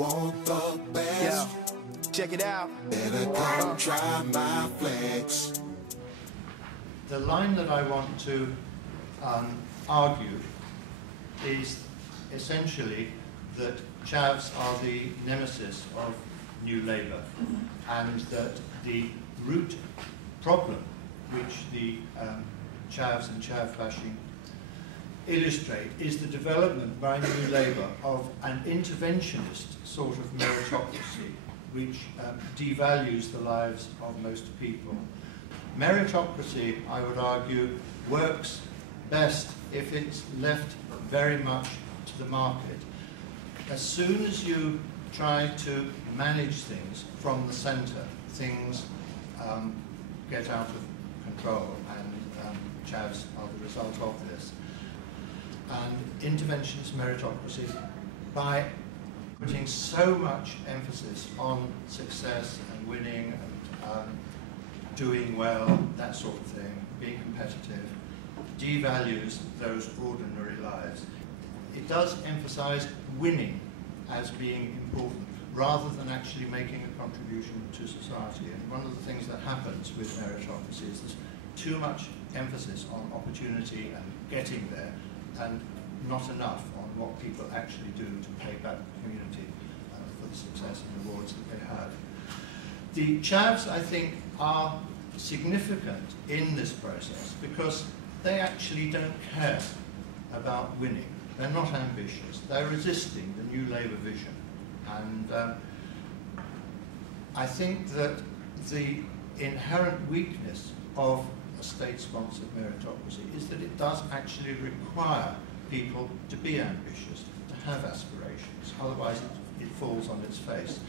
Want the best? Yo, check it out. Better come try my flex. The line that I want to argue is essentially that chavs are the nemesis of New Labour, and that the root problem which the chavs and chav bashing illustrate is the development by New Labour of an interventionist sort of meritocracy which devalues the lives of most people. Meritocracy, I would argue, works best if it's left very much to the market. As soon as you try to manage things from the centre, things get out of control, and chavs are the result of this. And interventionist meritocracy, by putting so much emphasis on success and winning and doing well, that sort of thing, being competitive, devalues those ordinary lives. It does emphasize winning as being important, rather than actually making a contribution to society. And one of the things that happens with meritocracy is there's too much emphasis on opportunity and getting there, and not enough on what people actually do to pay back the community for the success and rewards that they have. The chavs, I think, are significant in this process because they actually don't care about winning. They're not ambitious. They're resisting the New Labour vision. And I think that the inherent weakness of a state-sponsored meritocracy is that it does actually require people to be ambitious, to have aspirations. Otherwise, it falls on its face.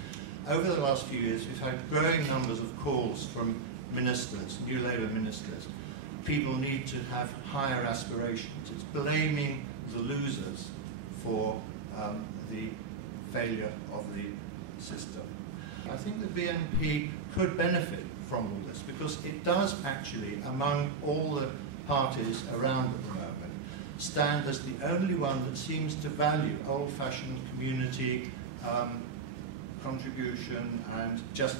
Over the last few years, we've had growing numbers of calls from ministers, New Labour ministers. People need to have higher aspirations. It's blaming the losers for the failure of the system. I think the BNP could benefit from all this because it does actually, among all the parties around at the moment, stand as the only one that seems to value old-fashioned community contribution and just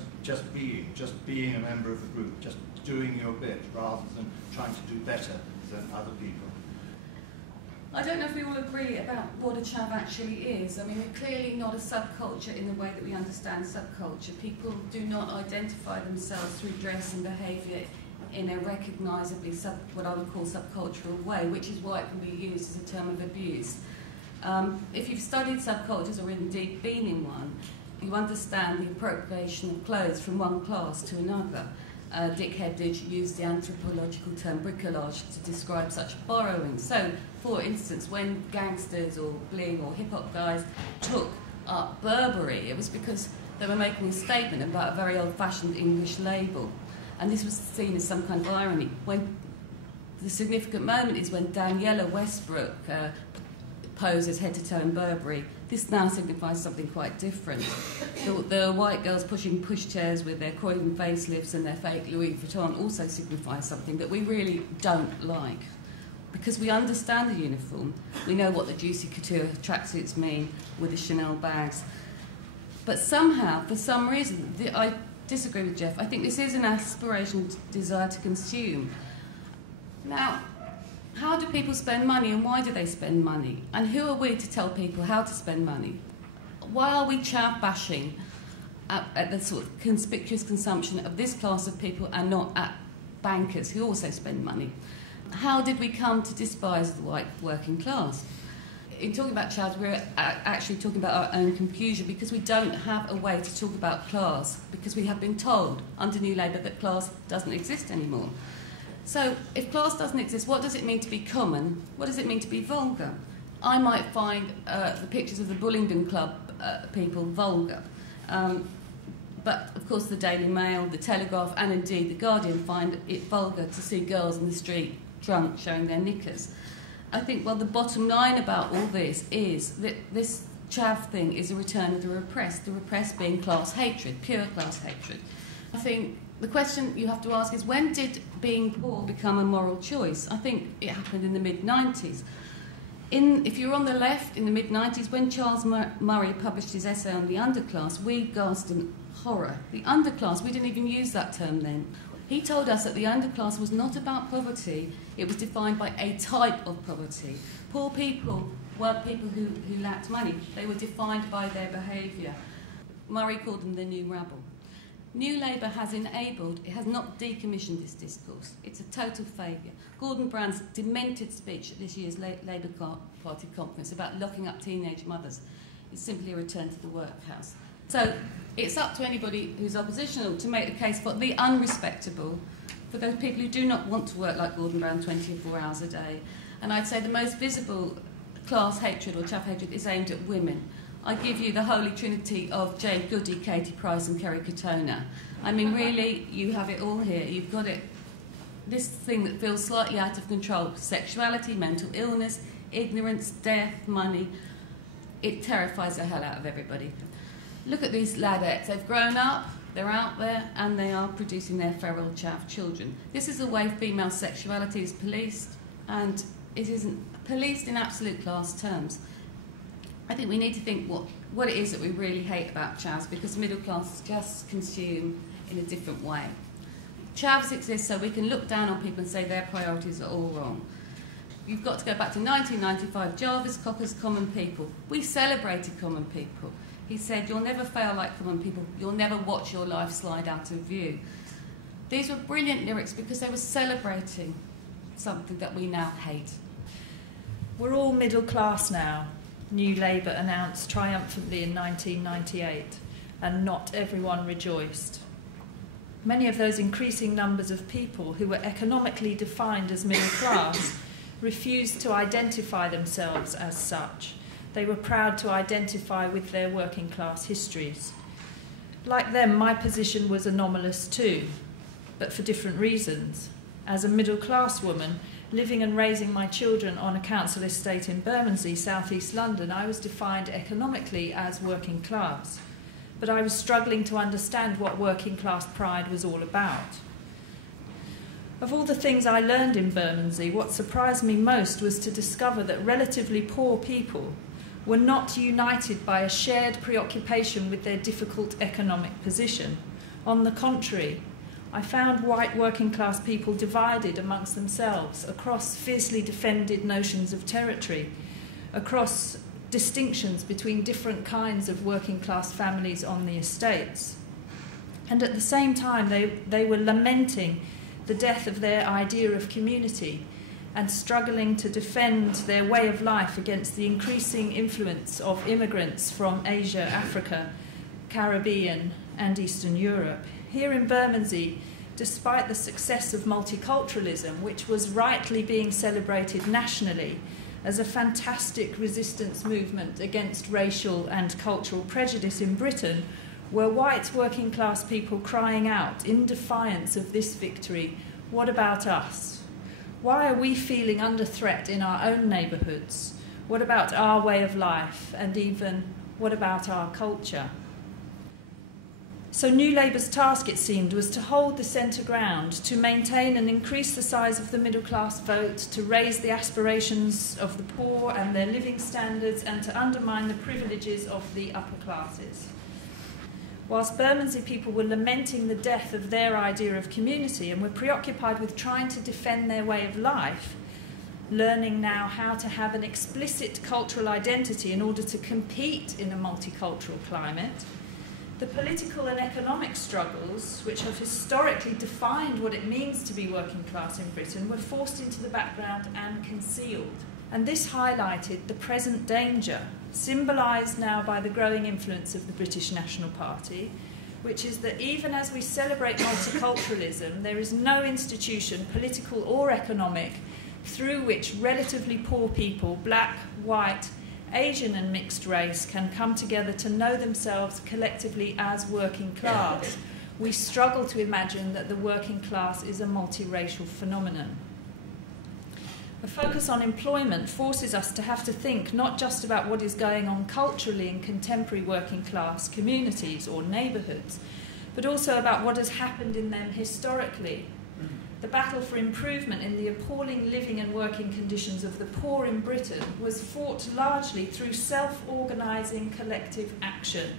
being a member of a group, just doing your bit rather than trying to do better than other people. I don't know if we all agree about what a chav actually is. I mean, we're clearly not a subculture in the way that we understand subculture. People do not identify themselves through dress and behaviour in a recognisably what I would call subcultural way, which is why it can be used as a term of abuse. If you've studied subcultures or indeed been in one, you understand the appropriation of clothes from one class to another. Dick Hebdige used the anthropological term bricolage to describe such borrowing. So, for instance, when gangsters or bling or hip-hop guys took up Burberry, it was because they were making a statement about a very old-fashioned English label. And this was seen as some kind of irony. When the significant moment is when Daniela Westbrook poses head-to-toe in Burberry. This now signifies something quite different. The white girls pushing pushchairs with their Croydon facelifts and their fake Louis Vuitton also signifies something that we really don't like. Because we understand the uniform, we know what the juicy couture tracksuits mean with the Chanel bags. But somehow, for some reason, I disagree with Jeff. I think this is an aspiration, desire to consume. Now, how do people spend money and why do they spend money? And who are we to tell people how to spend money? Why are we chav bashing at the sort of conspicuous consumption of this class of people and not at bankers who also spend money? How did we come to despise the white working class? In talking about chavs, we're actually talking about our own confusion because we don't have a way to talk about class because we have been told under New Labour that class doesn't exist anymore. So, if class doesn't exist, what does it mean to be common? What does it mean to be vulgar? I might find the pictures of the Bullingdon Club people vulgar. But, of course, the Daily Mail, the Telegraph, and indeed the Guardian find it vulgar to see girls in the street drunk showing their knickers. I think, well, the bottom line about all this is that this chav thing is a return of the repressed being class hatred, pure class hatred. I think the question you have to ask is, when did being poor become a moral choice? I think it happened in the mid-90s. if you're on the left in the mid-90s, when Charles Murray published his essay on the underclass, we gasped in horror. The underclass, we didn't even use that term then. He told us that the underclass was not about poverty, it was defined by a type of poverty. Poor people weren't people who lacked money, they were defined by their behaviour. Murray called them the new rabble. New Labour has enabled, it has not decommissioned this discourse. It's a total failure. Gordon Brown's demented speech at this year's Labour Party conference about locking up teenage mothers is simply a return to the workhouse. So it's up to anybody who's oppositional to make the case for the unrespectable, for those people who do not want to work like Gordon Brown 24 hours a day. And I'd say the most visible class hatred or chav hatred is aimed at women. I give you the holy trinity of Jane Goody, Katie Price and Kerry Katona. I mean, really, you have it all here. You've got it, this thing that feels slightly out of control. Sexuality, mental illness, ignorance, death, money. It terrifies the hell out of everybody. Look at these ladettes. They've grown up, they're out there, and they are producing their feral chav children. This is the way female sexuality is policed, and it isn't policed in absolute class terms. I think we need to think what it is that we really hate about chavs, because middle classes just consume in a different way. Chavs exist so we can look down on people and say their priorities are all wrong. You've got to go back to 1995, Jarvis Cocker's Common People. We celebrated common people. He said, you'll never fail like common people, you'll never watch your life slide out of view. These were brilliant lyrics because they were celebrating something that we now hate. We're all middle class now, New Labour announced triumphantly in 1998, and not everyone rejoiced. Many of those increasing numbers of people who were economically defined as middle class refused to identify themselves as such. They were proud to identify with their working class histories. Like them, my position was anomalous too, but for different reasons. As a middle class woman, living and raising my children on a council estate in Bermondsey, South East London, I was defined economically as working class. But I was struggling to understand what working class pride was all about. Of all the things I learned in Bermondsey, what surprised me most was to discover that relatively poor people were not united by a shared preoccupation with their difficult economic position. On the contrary, I found white working class people divided amongst themselves across fiercely defended notions of territory, across distinctions between different kinds of working class families on the estates. And at the same time, they were lamenting the death of their idea of community and struggling to defend their way of life against the increasing influence of immigrants from Asia, Africa, Caribbean and Eastern Europe. Here in Bermondsey, despite the success of multiculturalism, which was rightly being celebrated nationally as a fantastic resistance movement against racial and cultural prejudice in Britain, were white working class people crying out in defiance of this victory, what about us? Why are we feeling under threat in our own neighbourhoods? What about our way of life? And even, what about our culture? So New Labour's task, it seemed, was to hold the centre ground, to maintain and increase the size of the middle class vote, to raise the aspirations of the poor and their living standards, and to undermine the privileges of the upper classes. Whilst Bermondsey people were lamenting the death of their idea of community and were preoccupied with trying to defend their way of life, learning now how to have an explicit cultural identity in order to compete in a multicultural climate, the political and economic struggles, which have historically defined what it means to be working class in Britain, were forced into the background and concealed. And this highlighted the present danger, symbolised now by the growing influence of the British National Party, which is that even as we celebrate multiculturalism, there is no institution, political or economic, through which relatively poor people, black, white, Asian and mixed race, can come together to know themselves collectively as working class. We struggle to imagine that the working class is a multiracial phenomenon. A focus on employment forces us to have to think not just about what is going on culturally in contemporary working class communities or neighbourhoods, but also about what has happened in them historically. the battle for improvement in the appalling living and working conditions of the poor in Britain was fought largely through self-organising collective action.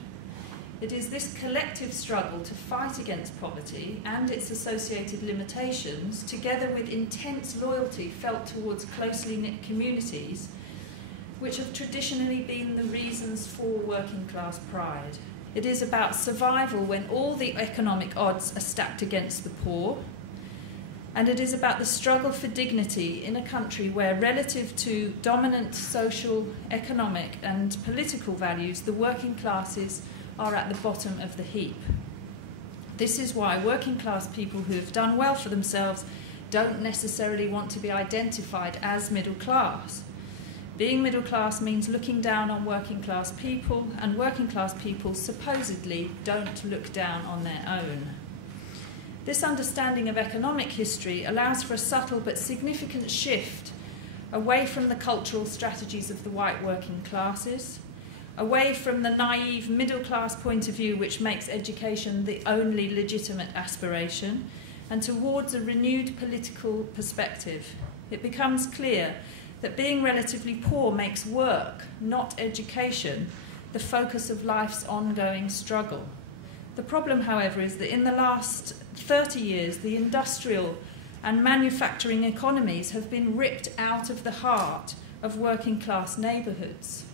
It is this collective struggle to fight against poverty and its associated limitations, together with intense loyalty felt towards closely knit communities, which have traditionally been the reasons for working class pride. It is about survival when all the economic odds are stacked against the poor, and it is about the struggle for dignity in a country where, relative to dominant social, economic and political values, the working classes are at the bottom of the heap. This is why working class people who have done well for themselves don't necessarily want to be identified as middle class. Being middle class means looking down on working class people, and working class people supposedly don't look down on their own. This understanding of economic history allows for a subtle but significant shift away from the cultural strategies of the white working classes, away from the naive middle class point of view which makes education the only legitimate aspiration, and towards a renewed political perspective. It becomes clear that being relatively poor makes work, not education, the focus of life's ongoing struggle. The problem, however, is that in the last 30 years, the industrial and manufacturing economies have been ripped out of the heart of working class neighbourhoods.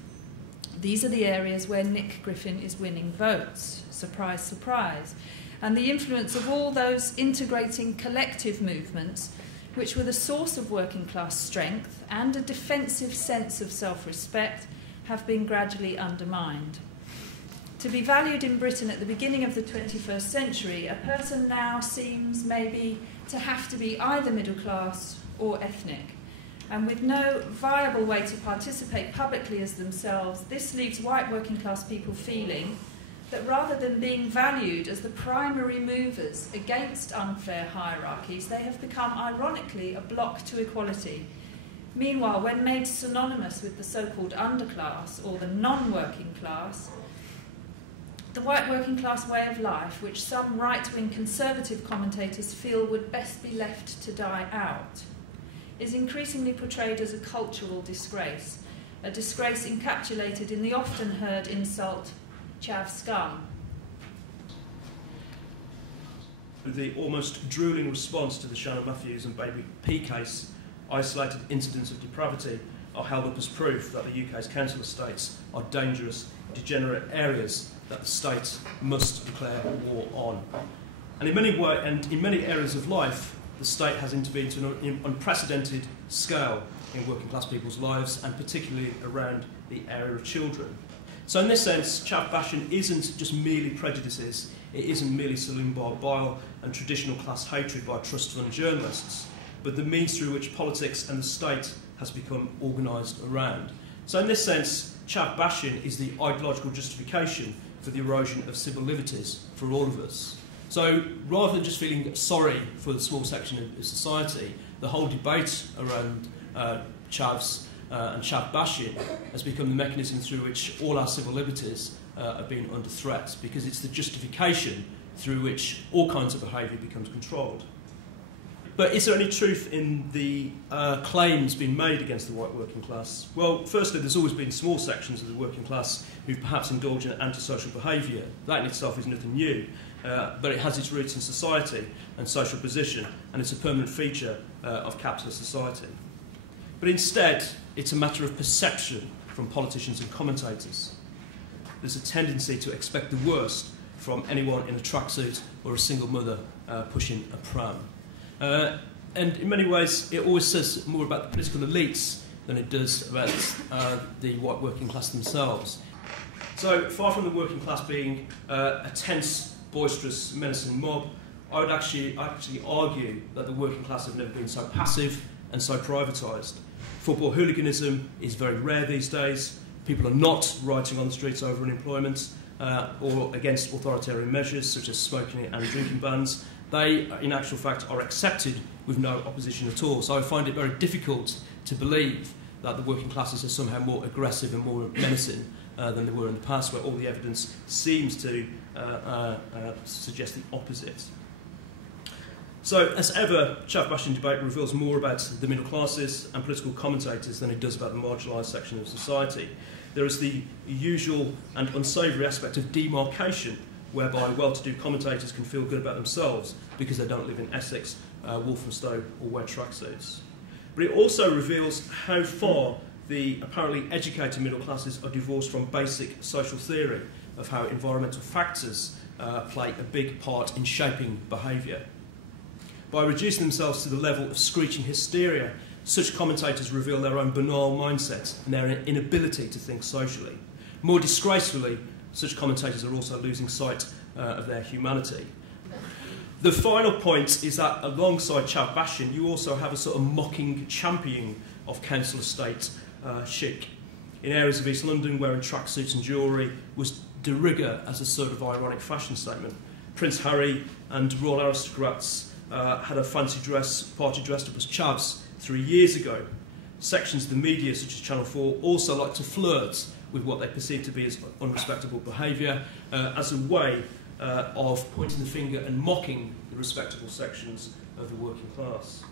These are the areas where Nick Griffin is winning votes. Surprise, surprise. And the influence of all those integrating collective movements, which were the source of working class strength and a defensive sense of self-respect, have been gradually undermined. To be valued in Britain at the beginning of the 21st century, a person now seems maybe to have to be either middle class or ethnic. And with no viable way to participate publicly as themselves, this leaves white working class people feeling that rather than being valued as the primary movers against unfair hierarchies, they have become ironically a block to equality. Meanwhile, when made synonymous with the so-called underclass or the non-working class, the white working class way of life, which some right-wing conservative commentators feel would best be left to die out, is increasingly portrayed as a cultural disgrace, a disgrace encapsulated in the often heard insult, chav scum. The almost drooling response to the Shannon Matthews and Baby P case, isolated incidents of depravity are held up as proof that the UK's council estates are dangerous, degenerate areas that the state must declare war on. And in many areas of life, the state has intervened to an unprecedented scale in working class people's lives, and particularly around the area of children. So in this sense, chav bashing isn't just merely prejudices, it isn't merely saloon bar bile and traditional class hatred by trust fund journalists, but the means through which politics and the state has become organised around. So in this sense, chav bashing is the ideological justification for the erosion of civil liberties for all of us. So rather than just feeling sorry for the small section of society, the whole debate around chavs and chav bashing has become the mechanism through which all our civil liberties are being under threat, because it's the justification through which all kinds of behaviour becomes controlled. But is there any truth in the claims being made against the white working class? Well, firstly, there's always been small sections of the working class who've perhaps indulged in antisocial behaviour. That in itself is nothing new, but it has its roots in society and social position, and it's a permanent feature of capitalist society. But instead, it's a matter of perception from politicians and commentators. There's a tendency to expect the worst from anyone in a tracksuit or a single mother pushing a pram. And in many ways, it always says more about the political elites than it does about the white working class themselves. So, far from the working class being a tense, boisterous, menacing mob, I would actually argue that the working class have never been so passive and so privatised. Football hooliganism is very rare these days. People are not rioting on the streets over unemployment or against authoritarian measures such as smoking and drinking bans. They, in actual fact, are accepted with no opposition at all. So I find it very difficult to believe that the working classes are somehow more aggressive and more menacing than they were in the past, where all the evidence seems to suggest the opposite. So, as ever, chav bashing debate reveals more about the middle classes and political commentators than it does about the marginalised section of society. There is the usual and unsavoury aspect of demarcation, whereby well-to-do commentators can feel good about themselves because they don't live in Essex, Walthamstow or wear tracksuits. But it also reveals how far the apparently educated middle classes are divorced from basic social theory of how environmental factors play a big part in shaping behaviour. By reducing themselves to the level of screeching hysteria, such commentators reveal their own banal mindsets and their inability to think socially. More disgracefully, such commentators are also losing sight of their humanity. The final point is that alongside chav bashing, you also have a sort of mocking championing of council estate chic. In areas of East London, wearing tracksuits and jewellery was de rigueur as a sort of ironic fashion statement. Prince Harry and royal aristocrats had a fancy party dressed up as chavs 3 years ago. Sections of the media, such as Channel 4, also like to flirt with what they perceive to be as unrespectable behaviour as a way of pointing the finger and mocking the respectable sections of the working class.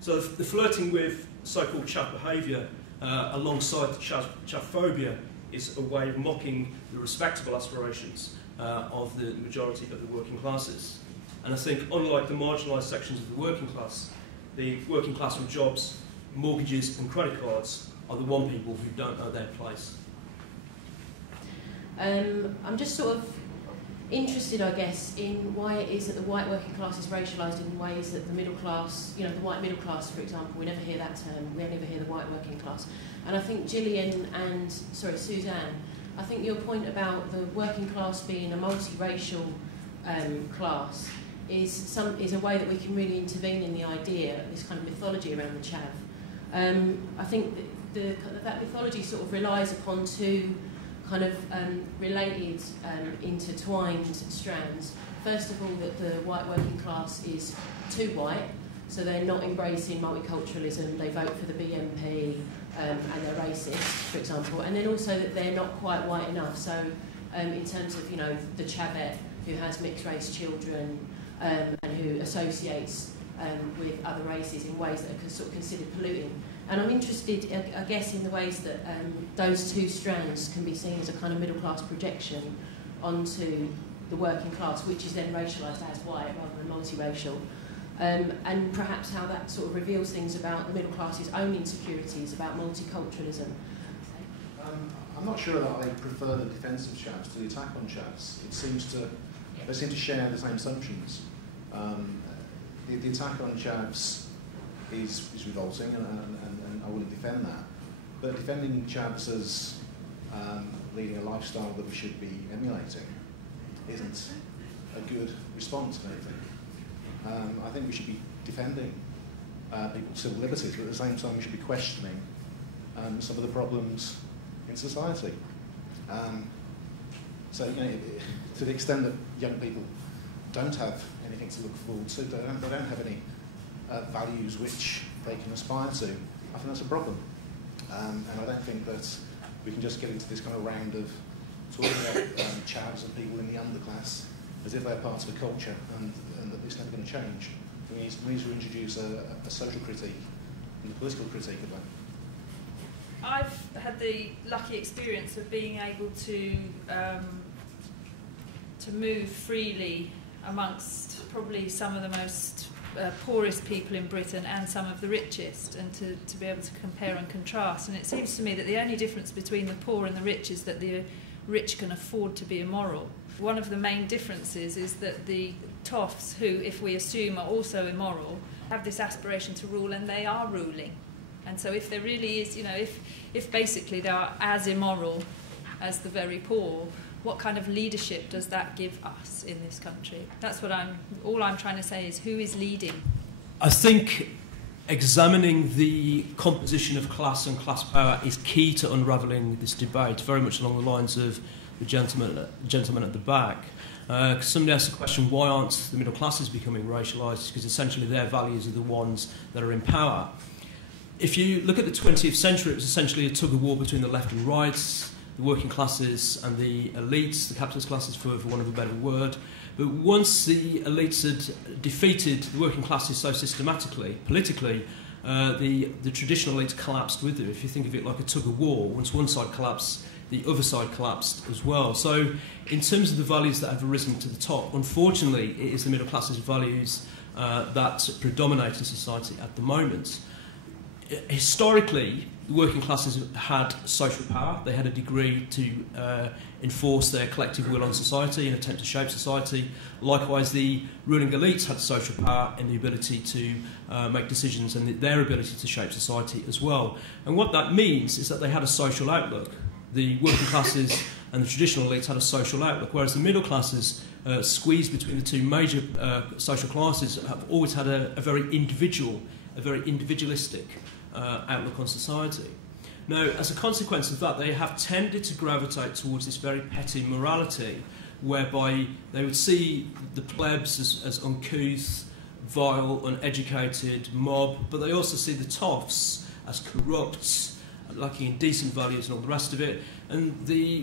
So the flirting with so-called chav behaviour alongside the chav-phobia is a way of mocking the respectable aspirations of the majority of the working classes. And I think, unlike the marginalised sections of the working class with jobs, mortgages and credit cards are the one people who don't know their place. I'm just sort of interested, I guess, in why it is that the white working class is racialised in ways that the middle class, the white middle class, for example, we never hear that term, we never hear the white working class. And I think Gillian and, Suzanne, I think your point about the working class being a multiracial class is a way that we can really intervene in the idea, this kind of mythology around the chav. I think that mythology sort of relies upon two kind of related, intertwined strands. First of all, that the white working class is too white, so they're not embracing multiculturalism, they vote for the BNP and they're racist, for example. And then also that they're not quite white enough, so in terms of, the chavette who has mixed race children and who associates with other races in ways that are sort of considered polluting. And I'm interested, I guess, in the ways that those two strands can be seen as a kind of middle-class projection onto the working class, which is then racialised as white rather than multiracial. And perhaps how that sort of reveals things about the middle class's own insecurities, about multiculturalism. I'm not sure that I prefer the defence of chavs to the attack on chavs. They seem to share the same assumptions. The attack on chavs is revolting, and I wouldn't defend that. But defending chavs as leading a lifestyle that we should be emulating isn't a good response to anything. I think we should be defending people's civil liberties, but at the same time we should be questioning some of the problems in society. So, to the extent that young people don't have anything to look forward to, they don't have any values which they can aspire to, I think that's a problem. And I don't think that we can just get into this kind of round of talking about chavs and people in the underclass as if they're part of a culture and that it's never going to change. We need to introduce a social critique and a political critique of that. I've had the lucky experience of being able to move freely amongst probably some of the most poorest people in Britain and some of the richest, and to be able to compare and contrast. And it seems to me that the only difference between the poor and the rich is that the rich can afford to be immoral. One of the main differences is that the toffs, who, if we assume, are also immoral, have this aspiration to rule, and they are ruling. And so if there really is, if basically they are as immoral as the very poor, what kind of leadership does that give us in this country? That's what all I'm trying to say is, who is leading? I think examining the composition of class and class power is key to unravelling this debate, very much along the lines of the gentleman at the back. Somebody asked the question, why aren't the middle classes becoming racialised? Because essentially their values are the ones that are in power. If you look at the 20th century, it was essentially a tug-of-war between the left and right. the working classes and the elites, the capitalist classes for want of a better word. But once the elites had defeated the working classes so systematically, politically, the traditional elites collapsed with them. If you think of it like a tug of war, once one side collapsed, the other side collapsed as well. So in terms of the values that have arisen to the top, unfortunately, it is the middle classes' values that predominate in society at the moment. Historically, the working classes had social power. They had a degree to enforce their collective will on society and attempt to shape society. Likewise, the ruling elites had social power and the ability to make decisions and their ability to shape society as well. And what that means is that they had a social outlook. The working classes and the traditional elites had a social outlook, whereas the middle classes, squeezed between the two major social classes, have always had a very individualistic outlook on society. Now, as a consequence of that, they have tended to gravitate towards this very petty morality, whereby they would see the plebs as uncouth, vile, uneducated mob, but they also see the toffs as corrupt, lacking in decent values and all the rest of it. And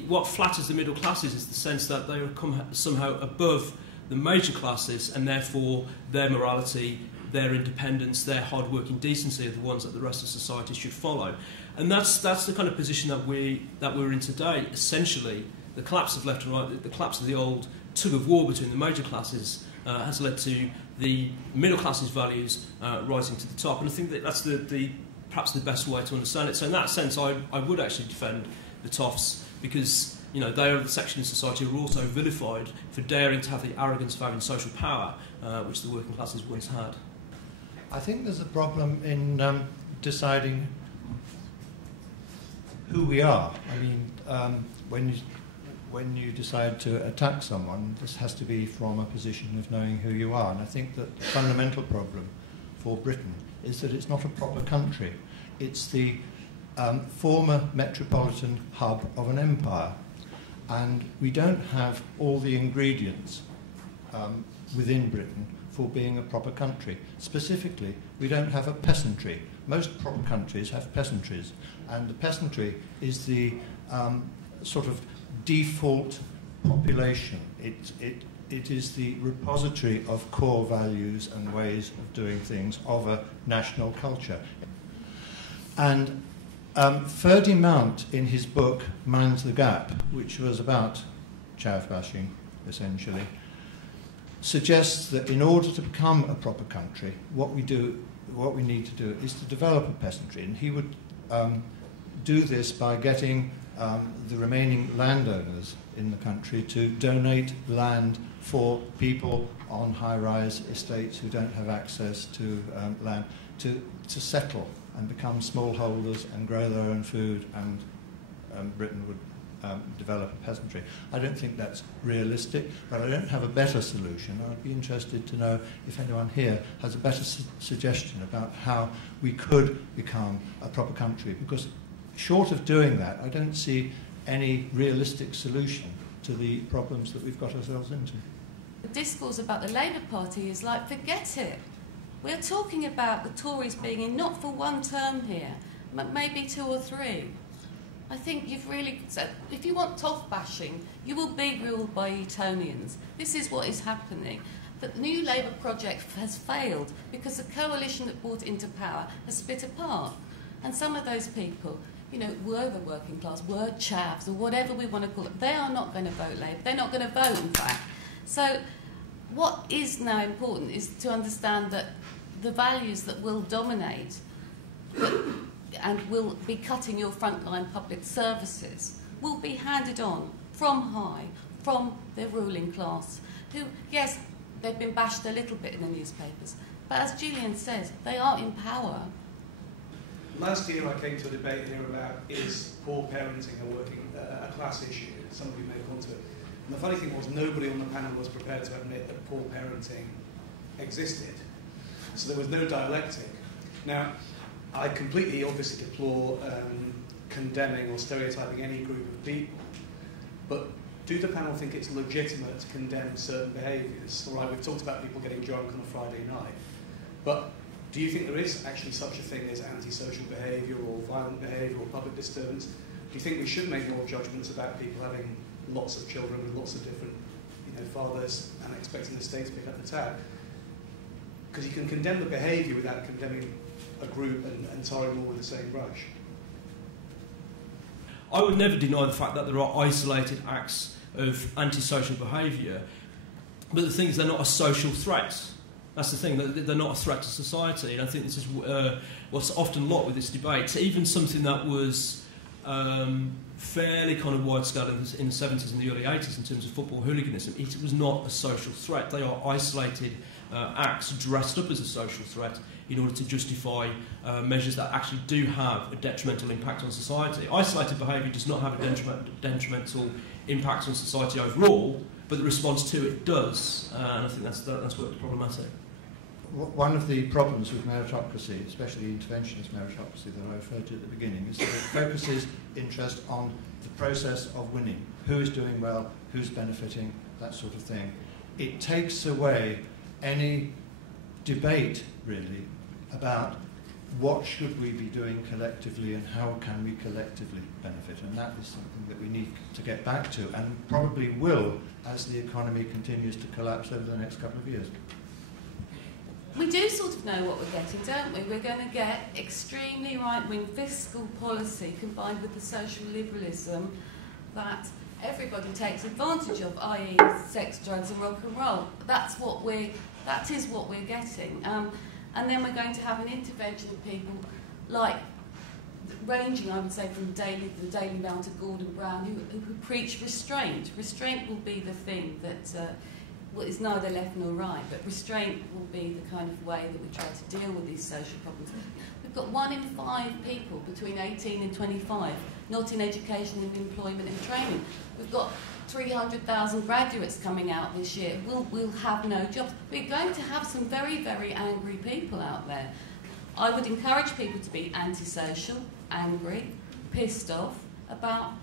what flatters the middle classes is the sense that they are somehow above the major classes, and therefore their morality, their independence, their hard-working decency are the ones that the rest of society should follow. And that's the kind of position that we're in today. Essentially, the collapse of left and right, the collapse of the old tug of war between the major classes has led to the middle classes' values rising to the top. And I think that that's perhaps the best way to understand it. So in that sense, I would actually defend the toffs, because they are the section in society who are also vilified for daring to have the arrogance of having social power, which the working classes once had. I think there's a problem in deciding who we are. I mean, when you decide to attack someone, this has to be from a position of knowing who you are. And I think that the fundamental problem for Britain is that it's not a proper country. It's the former metropolitan hub of an empire. And we don't have all the ingredients within Britain for being a proper country. Specifically, we don't have a peasantry. Most proper countries have peasantries, and the peasantry is the sort of default population. It is the repository of core values and ways of doing things of a national culture. And Ferdinand, in his book Mind the Gap, which was about chav bashing, essentially, suggests that in order to become a proper country, what we need to do is to develop a peasantry. And he would do this by getting the remaining landowners in the country to donate land for people on high-rise estates who don't have access to land to settle and become smallholders and grow their own food, and Britain would develop a peasantry. I don't think that's realistic, but I don't have a better solution. I'd be interested to know if anyone here has a better suggestion about how we could become a proper country, because short of doing that, I don't see any realistic solution to the problems that we've got ourselves into. The discourse about the Labour Party is like, forget it. We're talking about the Tories being in not for one term here, but maybe 2 or 3. I think you've really said, if you want Chav Bashing, you will be ruled by Etonians. This is what is happening. The new Labour project has failed because the coalition that brought it into power has split apart. And some of those people, were the working class, were chavs, or whatever we want to call it. They are not going to vote Labour. They're not going to vote, in fact. So what is now important is to understand that the values that will dominate and will be cutting your frontline public services will be handed on from high, from the ruling class, who, yes, they've been bashed a little bit in the newspapers, but as Julian says, they are in power. Last year I came to a debate here about is poor parenting a class issue. Some of you may have gone to it. And the funny thing was nobody on the panel was prepared to admit that poor parenting existed. So there was no dialectic. Now, I completely obviously deplore condemning or stereotyping any group of people, but do the panel think it's legitimate to condemn certain behaviours? All right, we've talked about people getting drunk on a Friday night, but do you think there is actually such a thing as antisocial behaviour or violent behaviour or public disturbance? you think we should make more judgments about people having lots of children with lots of different fathers and expecting the state to pick up the tab? Because you can condemn the behaviour without condemning a group and tarring them all with the same brush. I would never deny the fact that there are isolated acts of antisocial behaviour, but the thing is they're not a social threat. That's the thing, they're not a threat to society, and I think this is what's often lost with this debate. So even something that was fairly kind of wide-scale in the 70s and the early 80s in terms of football hooliganism, it was not a social threat. They are isolated acts dressed up as a social threat in order to justify measures that actually do have a detrimental impact on society. Isolated behaviour does not have a detrimental impact on society overall, but the response to it does, and I think that's what's problematic. One of the problems with meritocracy, especially interventionist meritocracy that I referred to at the beginning, is that it focuses interest on the process of winning. Who is doing well, who's benefiting, that sort of thing. It takes away any debate, really, about what should we be doing collectively and how can we collectively benefit. And that is something that we need to get back to, and probably will as the economy continues to collapse over the next couple of years. We do sort of know what we're getting, don't we? We're going to get extremely right-wing fiscal policy combined with the social liberalism that everybody takes advantage of, i.e. sex, drugs and rock and roll. That is what we're getting. And then we're going to have an intervention of people like, ranging, I would say, from the Daily Mail to Gordon Brown, who preach restraint. Restraint will be the thing that is neither left nor right, but restraint will be the kind of way that we try to deal with these social problems. We've got 1 in 5 people between 18 and 25 not in education and employment and training. We've got 300,000 graduates coming out this year. We'll have no jobs. We're going to have some very, very angry people out there. I would encourage people to be antisocial, angry, pissed off about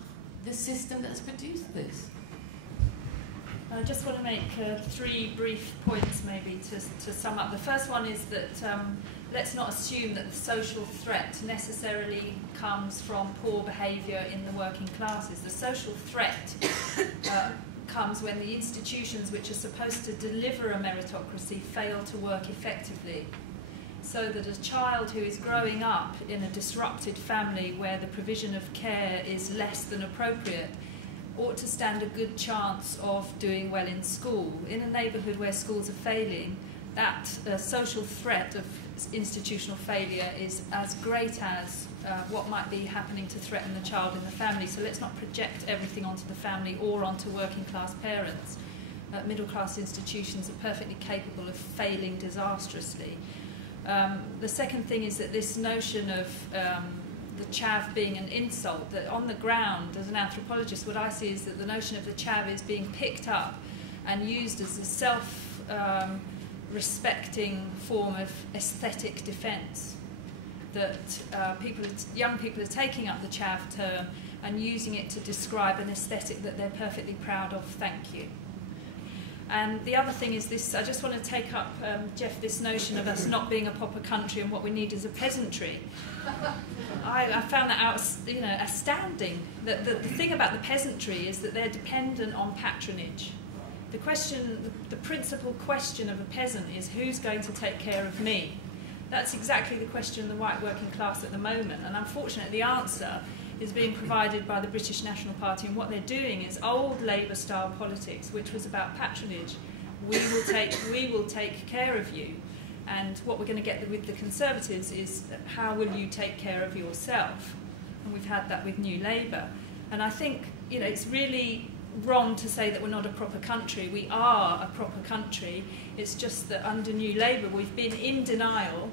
the system that's produced this. I just want to make 3 brief points maybe to sum up. The first one is that let's not assume that the social threat necessarily comes from poor behaviour in the working classes. The social threat comes when the institutions which are supposed to deliver a meritocracy fail to work effectively. So that a child who is growing up in a disrupted family where the provision of care is less than appropriate ought to stand a good chance of doing well in school. In a neighbourhood where schools are failing, that social threat of institutional failure is as great as what might be happening to threaten the child in the family. So let's not project everything onto the family or onto working class parents. Middle class institutions are perfectly capable of failing disastrously. The second thing is that this notion of the chav being an insult, that on the ground, as an anthropologist, what I see is that the notion of the chav is being picked up and used as a self-respecting form of aesthetic defence. That young people are taking up the chav term and using it to describe an aesthetic that they're perfectly proud of. Thank you. And the other thing is this, I just want to take up, Jeff, this notion of us not being a proper country and what we need is a peasantry. I found that astounding. That the thing about the peasantry is that they're dependent on patronage. The principal question of a peasant is who's going to take care of me? That's exactly the question of the white working class at the moment. And unfortunately, the answer is being provided by the British National Party, and what they're doing is old Labour-style politics, which was about patronage. We will take care of you, and what we're going to get with the Conservatives is how will you take care of yourself? And we've had that with New Labour, and I think it's really wrong to say that we're not a proper country. We are a proper country. It's just that under New Labour we've been in denial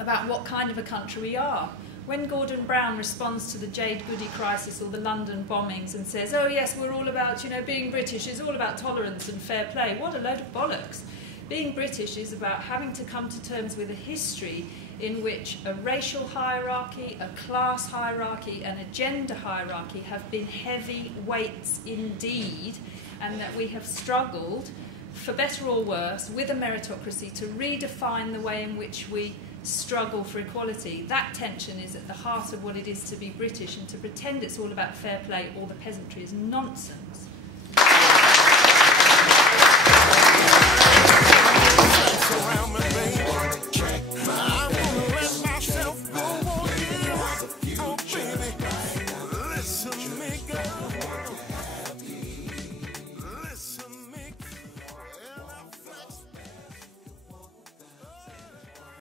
about what kind of a country we are. When Gordon Brown responds to the Jade Goody crisis or the London bombings and says, oh yes, we're all about, being British is all about tolerance and fair play, what a load of bollocks. Being British is about having to come to terms with a history in which a racial hierarchy, a class hierarchy and a gender hierarchy have been heavy weights indeed, and that we have struggled, for better or worse, with a meritocracy to redefine the way in which we struggle for equality. That tension is at the heart of what it is to be British, and to pretend it's all about fair play or the peasantry is nonsense.